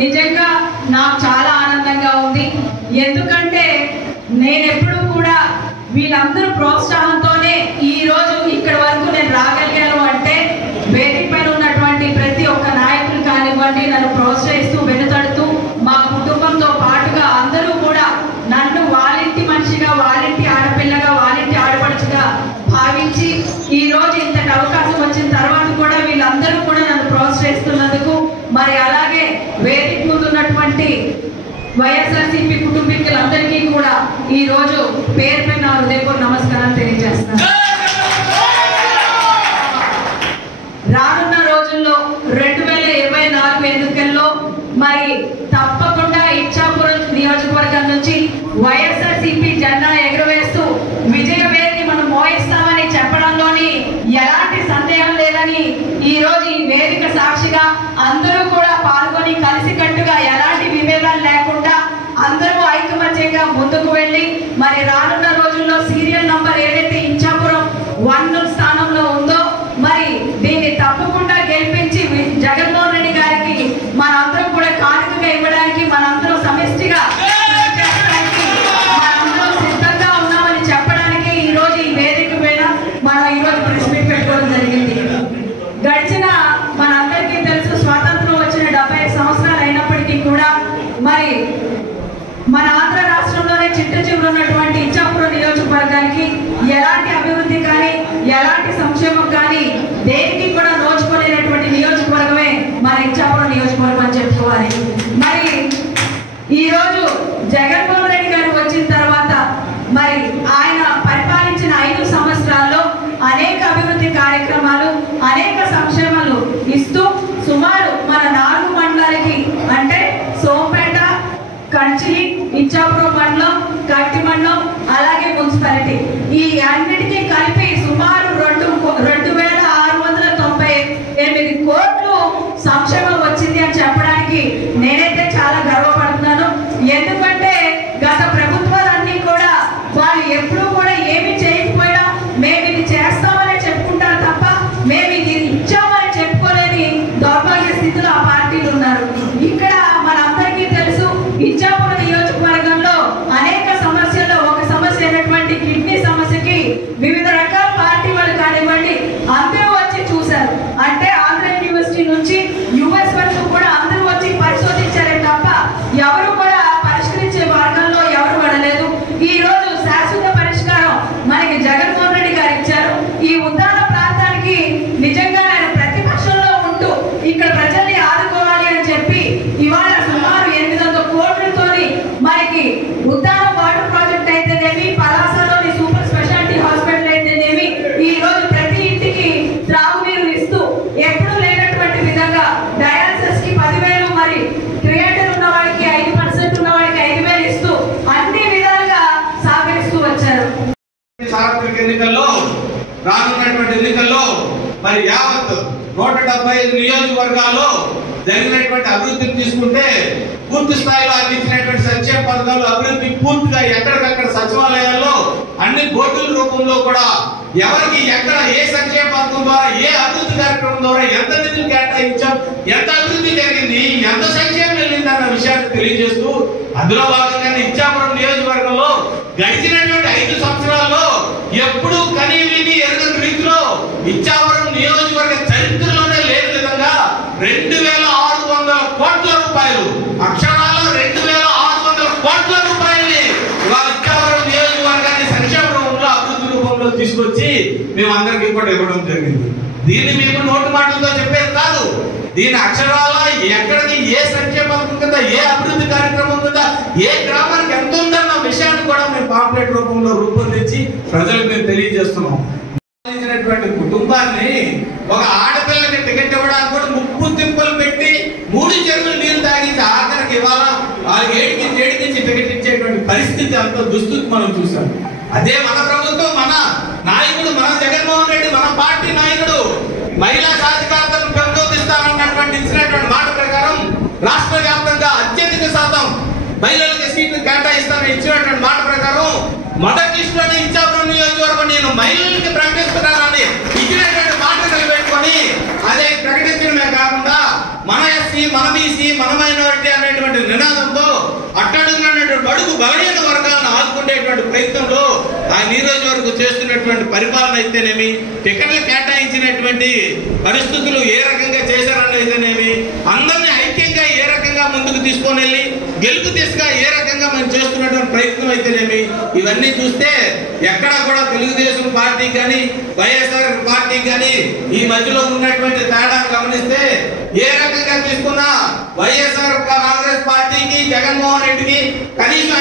నిజంగా నాకు చాలా ఆనందంగా ఉంది. ఎందుకంటే నేనెప్పుడు కూడా వీళ్ళందరూ ప్రోత్సాహంతోనే ఈ రోజు ఇక్కడ వరకు నేను రాగలిగాను అంటే వేదిక పైన ఉన్నటువంటి ప్రతి ఒక్క నాయకులు కానివ్వండి నన్ను ప్రోత్సహిస్తూ వెనుతడుతూ మా కుటుంబంతో పాటుగా అందరూ కూడా నన్ను వాళ్ళింటి మనిషిగా వాళ్ళింటి ఆడపిల్లగా వాళ్ళింటి ఆడపడుచుగా భావించి ఈ రోజు ఇంతటి అవకాశం వచ్చిన తర్వాత కూడా వీళ్ళందరూ కూడా నన్ను ప్రోత్సహిస్తున్నందుకు మరి అలాగే వేదిక ముందున్నటువంటి వైఎస్ఆర్సీపీ కుటుంబీకులందరికీ కూడా ఈ రోజు పేరు పైన హృదయపూర్వక నమస్కారం తెలియజేస్తాను. రానున్న రోజుల్లో 2024 ఎన్నికల్లో మరి తప్పకుండా ఇచ్చాపురం నియోజకవర్గం నుంచి వైఎస్ఆర్సీపీ జెండా ఎగురవేస్తూ విజయ వేదిని మనం మోయిస్తామని చెప్పడంలోని ఎలాంటి సందేహం లేదని ఈ రోజు ఈ వేదిక సాక్షిగా అందరూ కూడా పాల్గొని కలిసికట్టుగా ఎలాంటి విభేదాలు లేకుండా అందరూ ఐకమత్యంగా ముందుకు వెళ్ళి మరి రానున్న రోజుల్లో సీరియల్ నంబర్ ఏదైతే ఇచ్చాపురం 1 స్థానంలో ఉందో మరి దీన్ని తప్పకుండా గెలిపించి జగన్మోహన్ రెడ్డి గారికి మనందరం కూడా కానుకగా ఇవ్వడానికి మనందరం సమిష్టిగా మనందరం సిద్ధంగా ఉన్నామని చెప్పడానికి ఈ రోజు ఈ వేదిక మీద మనం ఈ రోజు ప్రెస్ మీట్ పెట్టుకోవడం జరిగింది. గడిచిన మనందరికీ తెలుసు స్వాతంత్రం వచ్చిన 75 సంవత్సరాలు అయినప్పటికీ కూడా మరి మన ఆంధ్ర రాష్ట్రంలోనే చిట్ట చివరి ఉన్నటువంటి ఇచ్చాపురం నియోజకవర్గానికి ఎలాంటి అభివృద్ధి కానీ ఎలాంటి సంక్షేమం కానీ దేనికి కూడా నోచుకోలేనటువంటి నియోజకవర్గమే మన ఇచ్చాపురం నియోజకవర్గం అని చెప్పుకోవాలి. మరి ఈరోజు జగన్మోహన్ రెడ్డి గారు వచ్చిన తర్వాత మరి ఆయన పరిపాలించిన 5 సంవత్సరాల్లో అనేక అభివృద్ధి కార్యక్రమాలు అనేక సంక్షేమాలు ఇస్తూ సుమారు మన 4 మండలాలకి అంటే సోంపేట కంచిలి ఇచ్చాపురం మండలం కట్టి మండలం అలాగే మున్సిపాలిటీ ఈ అన్నిటికీ కలిపి సుమారు 2,698 కోట్లు సంక్షేమం వచ్చింది అని చెప్పడానికి నేనైతే చాలా గర్వపడుతున్నాను. ఎందుకంటే గత ప్రభుత్వాలన్నీ కూడా వాళ్ళు ఎప్పుడూ కూడా ఏమి చేయకపోయినా మేము ఇది చేస్తామని చెప్పుకుంటారు తప్ప మేము ఇది ఇచ్చామని చెప్పుకోలేని దౌర్భాగ్య స్థితిలో ఆ పార్టీలు ఉన్నారు. ఇక్కడ మనందరికీ తెలుసు ఇచ్చాపురం నియోజకవర్గంలో అనేక సమస్యల్లో ఒక సమస్య అయినటువంటి కిడ్నీ సమస్యకి వివిధ రకాల పార్టీ వాళ్ళు కానివ్వండి అందరూ వచ్చి చూశారు. అంటే ఆంధ్ర యూనివర్సిటీ నుంచి యుఎస్ వరకు కూడా అందరూ వచ్చి పరిశోధించారే తప్ప ఎవరు కూడా పరిష్కరించే మార్గంలో ఎవరు పడలేదు. ఈ రోజు శాశ్వత పరిష్కారం మనకి జగన్మోహన్ రెడ్డి గారు ఇచ్చారు. ఈ ఉద్దాన ప్రాంతానికి నిజంగా ఆయన ప్రతిపక్షంలో ఉంటూ ఇక్కడ ప్రజల్ని ఆదుకోవాలి అని చెప్పి ఇవాళ సుమారు 800 కోట్లతోని మనకి ఉద్దాన వాటర్ ప్రాజెక్ట్ అయితేనేమి పలాసలోని సూపర్ స్పెషాలిటీ హాస్పిటల్ అయితేనేమి ఈ రోజు ప్రతి ఇంటికి త్రాగునీరు ఇస్తూ ఎప్పుడు లేనటువంటి విధంగా డయాలసిస్ కి 10,000 మరి క్రియేటర్ ఉన్న వాడికి 5% ఉన్న వాడికి 5,000 ఇస్తూ అన్ని విధాలుగా సహకరిస్తూ వచ్చారు. సార్వత్రిక ఎన్నికల్లో రానున్నటువంటి ఎన్నికల్లో మరి యావత్ 175 నియోజకవర్గాల్లో జరిగినటువంటి అభివృద్ధిని తీసుకుంటే పూర్తి స్థాయిలో అందించినటువంటి సంక్షేమ పథకాలు అభివృద్ధి పూర్తిగా ఎక్కడికక్కడ సచివాలయాల్లో అన్ని బోర్డుల రూపంలో కూడా ఎవరికి ఎక్కడ ఏ సంక్షేమ పథకం ద్వారా ఏ అభివృద్ధి కార్యక్రమం ద్వారా ఎంత నిధులు కేటాయించాం ఎంత అభివృద్ధి జరిగింది ఎంత సంక్షేమం వెళ్ళింది అన్న విషయాన్ని తెలియజేస్తూ అందులో భాగంగానే ఇచ్చాపురం నియోజకవర్గంలో గడిచినటువంటి 5 సంవత్సరాల్లో ఎప్పుడు కని విని ఎరుగని రీతిలో ఇచ్చాపురం నియోజకవర్గ చరిత్రలోనే లేని విధంగా 2600 కోట్ల రూపాయలు, అక్షరాల 2600 కోట్ల రూపాయల్ని ఇవాళ ఇచ్చాపురం నియోజకవర్గాన్ని సంక్షేమ రూపంలో అభివృద్ధి రూపంలో తీసుకొచ్చి మేము అందరికీ కూడా ఇవ్వడం జరిగింది. దీన్ని మేము నోటి మాటలతో చెప్పేది కాదు. దీని అక్షరాల ఎక్కడికి ఏ సంక్షేమం ఉంటుందా, ఏ అభివృద్ధి కార్యక్రమం ఉంటుందా, ఏ గ్రామానికి ఎంత ఉందన్న విషయాన్ని కూడా మేము పాంప్లెట్ రూపంలో రూపొందించి ప్రజలకు మేము తెలియజేస్తున్నాం. కుటుంబాన్ని ఒక ఆడపిల్లకి టికెట్ ఇవ్వడానికి కూడా ముప్పు తిప్పలు పెట్టి 3 చెరువులు నీళ్లు తాగించి ఆఖరికి ఇవాళ వాళ్ళకి ఏడికించి టికెట్ ఇచ్చేటువంటి పరిస్థితి, అంత దుస్థితి మనం చూసాం. అదే మన ప్రభుత్వం, మన నాయకుడు, మన జగన్మోహన్ రెడ్డి, మన పార్టీ నాయకుడు మహిళా సాధికారతను పెంపొందిస్తామన్నటువంటి ఇచ్చినటువంటి మాట ప్రకారం రాష్ట్ర వ్యాప్తంగా అత్యధిక శాతం మహిళలకు సీట్లు కేటాయిస్తామని ఇచ్చినటువంటి మాట ప్రకారం మొదటి లిస్టులోనే ఇచ్చాపురం నియోజకవర్గం నేను మహిళలకి ప్రకటిస్తున్నానని ఇచ్చినటువంటి మాట నిలబెట్టుకొని అదే ప్రకటించడమే కాకుండా మన ఎస్సీ, మన బీసీ, మన మైనారిటీ అనేటువంటి నినాదంతో అట్టడుగున్నటువంటి బడుగు బలహీన వర్గాలను ఆదుకునేటువంటి ప్రయత్నంలో ఆ నియోజకవర్గం చేస్తున్నటువంటి పరిపాలన అయితేనేమి, టికెట్లు కేటాయించినటువంటి పరిస్థితులు ఏ రకంగా చేశారనేదనేమి, అందరినీ ఐక్యంగా ఏ రకంగా ముందుకు తీసుకొని వెళ్ళి గెలుపు దిశగా ఏ రకంగా మనం చేస్తున్నటువంటి ప్రయత్నం అయితేనేమి, ఇవన్నీ చూస్తే ఎక్కడా కూడా తెలుగుదేశం పార్టీ కానీ వైఎస్ఆర్ పార్టీ కానీ ఈ మధ్యలో ఉన్నటువంటి తేడాను గమనిస్తే ఏ రకంగా తీసుకున్నా వైఎస్ఆర్ కాంగ్రెస్ పార్టీకి, జగన్మోహన్ రెడ్డికి కనీసం